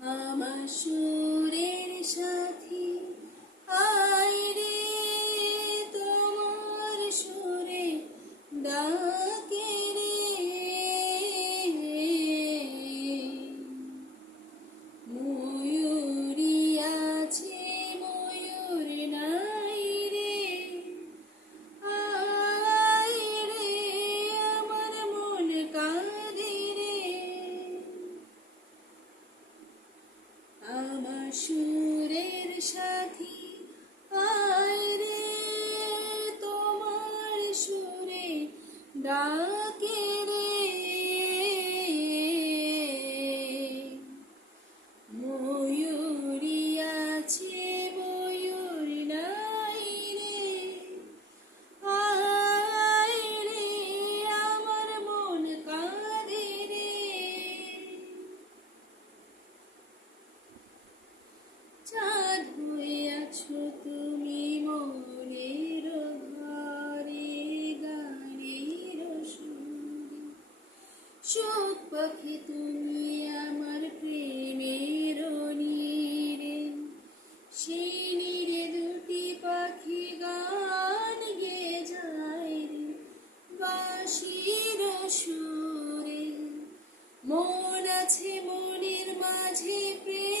আমার সুরের সাথী আয় রে, তোমার সুরে ডাকে রে। ময়ূরী আছে ময়ূর নাই রে, আয় রে আমার মন কাঁদে রে। আমার সুরের সাথী আয় রে, তোমার সুরে ডাকে রে। ময়ূরী আছে ময়ূর নাই রে, আয় রে আমার মন কাঁদে রে। চাঁদ হয়ে আছো তুমি মনের ঘরে, গানের সুরে সুখ পাখি তুমি আমার প্রেমের নীরে। সেই নীরে দুটি পাখি গান গেয়ে যায় রে বাঁশির সুরে। মন আছে মনের মাঝে প্রেম